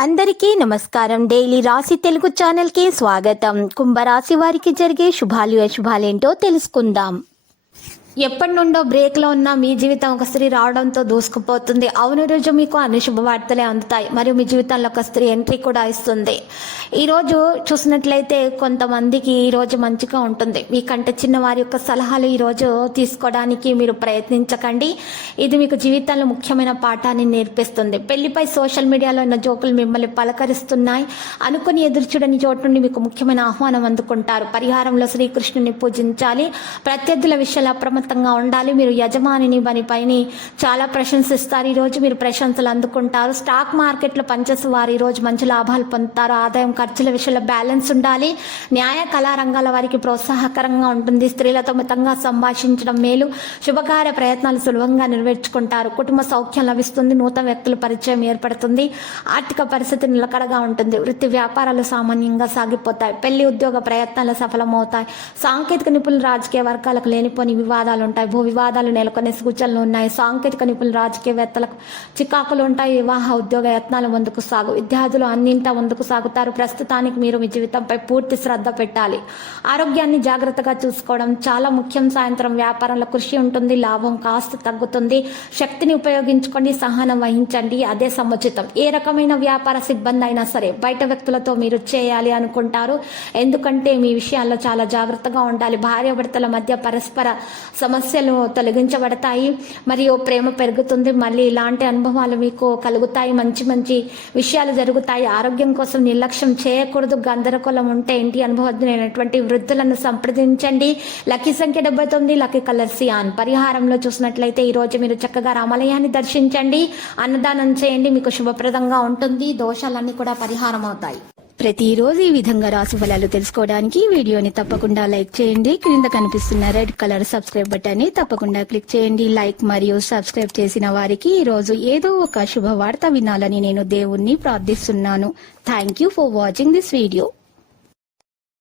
అందరికీ నమస్కారం. డైలీ రాశి తెలుగు ఛానల్ కి స్వాగతం. కుంభరాశి వారికి జరిగే శుభాలు అశుభాలేంటో తెలుసుకుందాం. ఎప్పటి నుండో బ్రేక్లో ఉన్న మీ జీవితం ఒక స్త్రీ రావడంతో దూసుకుపోతుంది. అవును, రోజు మీకు అన్ని శుభవార్తలే అందుతాయి మరియు మీ జీవితంలో ఒక స్త్రీ ఎంట్రీ కూడా ఇస్తుంది. ఈరోజు చూసినట్లయితే కొంతమందికి ఈరోజు మంచిగా ఉంటుంది. మీకంటే చిన్నవారి యొక్క సలహాలు ఈరోజు తీసుకోవడానికి మీరు ప్రయత్నించకండి. ఇది మీకు జీవితంలో ముఖ్యమైన పాఠాన్ని నేర్పిస్తుంది. పెళ్లిపై సోషల్ మీడియాలో ఉన్న జోకులు మిమ్మల్ని పలకరిస్తున్నాయి. అనుకుని ఎదురుచూడని చోటు నుండి మీకు ముఖ్యమైన ఆహ్వానం అందుకుంటారు. పరిహారంలో శ్రీకృష్ణుని పూజించాలి. ప్రత్యర్థుల విషయాలు అప్రమత్తంగా ఉండాలి. మీరు యజమానిని పనిపైన చాలా ప్రశంసిస్తారు. ఈరోజు మీరు ప్రశంసలు అందుకుంటారు. స్టాక్ మార్కెట్లో పనిచేసే వారు ఈరోజు మంచి లాభాలు పొందుతారు. ఆదాయం ఖర్చుల విషయంలో బ్యాలెన్స్ ఉండాలి. న్యాయ కళా రంగాల వారికి ప్రోత్సాహకరంగా ఉంటుంది. స్త్రీలతో మితంగా సంభాషించడం మేలు. శుభకార్య ప్రయత్నాలు సులభంగా నెరవేర్చుకుంటారు. కుటుంబ సౌఖ్యం లభిస్తుంది. నూతన వ్యక్తుల పరిచయం ఏర్పడుతుంది. ఆర్థిక పరిస్థితి నిలకడగా ఉంటుంది. వృత్తి వ్యాపారాలు సామాన్యంగా సాగిపోతాయి. పెళ్లి ఉద్యోగ ప్రయత్నాలు సఫలమవుతాయి. సాంకేతిక నిపుణులు రాజకీయ వర్గాలకు లేనిపోని వివాదాలు ఉంటాయి. భూ వివాదాలు నెలకొనే సూచనలు ఉన్నాయి. సాంకేతిక నిపుణులు రాజకీయవేత్తలకు చికాకులు ఉంటాయి. వివాహ ఉద్యోగ యత్నాలు ముందుకు సాగు. విద్యార్థులు అన్నింటా ముందుకు సాగుతారు. ప్రస్తుతానికి మీరు మీ జీవితంపై పూర్తి శ్రద్ధ పెట్టాలి. ఆరోగ్యాన్ని జాగ్రత్తగా చూసుకోవడం చాలా ముఖ్యం. సాయంత్రం వ్యాపారంలో కృషి ఉంటుంది. లాభం కాస్త తగ్గుతుంది. శక్తిని ఉపయోగించుకోండి. సహనం వహించండి. అదే సముచితం. ఏ రకమైన వ్యాపార సిబ్బంది అయినా సరే బయట వ్యక్తులతో మీరు చేయాలి అనుకుంటారు. ఎందుకంటే మీ విషయాల్లో చాలా జాగ్రత్తగా ఉండాలి. భార్యాభర్తల మధ్య పరస్పర సమస్యలు తొలగించబడతాయి మరియు ప్రేమ పెరుగుతుంది. మళ్ళీ ఇలాంటి అనుభవాలు మీకు కలుగుతాయి. మంచి మంచి విషయాలు జరుగుతాయి. ఆరోగ్యం కోసం నిర్లక్ష్యం చేయకూడదు. గందరగోళం ఉంటే ఇంటి అనుభవజ్ఞులైనటువంటి వృద్ధులను సంప్రదించండి. లక్కీ సంఖ్య 79. Lucky colour cyan. పరిహారంలో చూసినట్లయితే ఈరోజు మీరు చక్కగా రామాలయాన్ని దర్శించండి. అన్నదానం చేయండి. మీకు శుభప్రదంగా ఉంటుంది. దోషాలన్నీ కూడా పరిహారం అవుతాయి. ప్రతిరోజు ఈ విధంగా రాశి ఫలాలు తెలుసుకోవడానికి వీడియోని తప్పకుండా లైక్ చేయండి. క్రింద కనిపిస్తున్న రెడ్ కలర్ సబ్స్క్రైబ్ బటన్ ని తప్పకుండా క్లిక్ చేయండి. లైక్ మరియు సబ్స్క్రైబ్ చేసిన వారికి ఈ రోజు ఏదో ఒక శుభవార్త వినాలని నేను దేవుణ్ణి ప్రార్థిస్తున్నాను. Thank you for watching this video.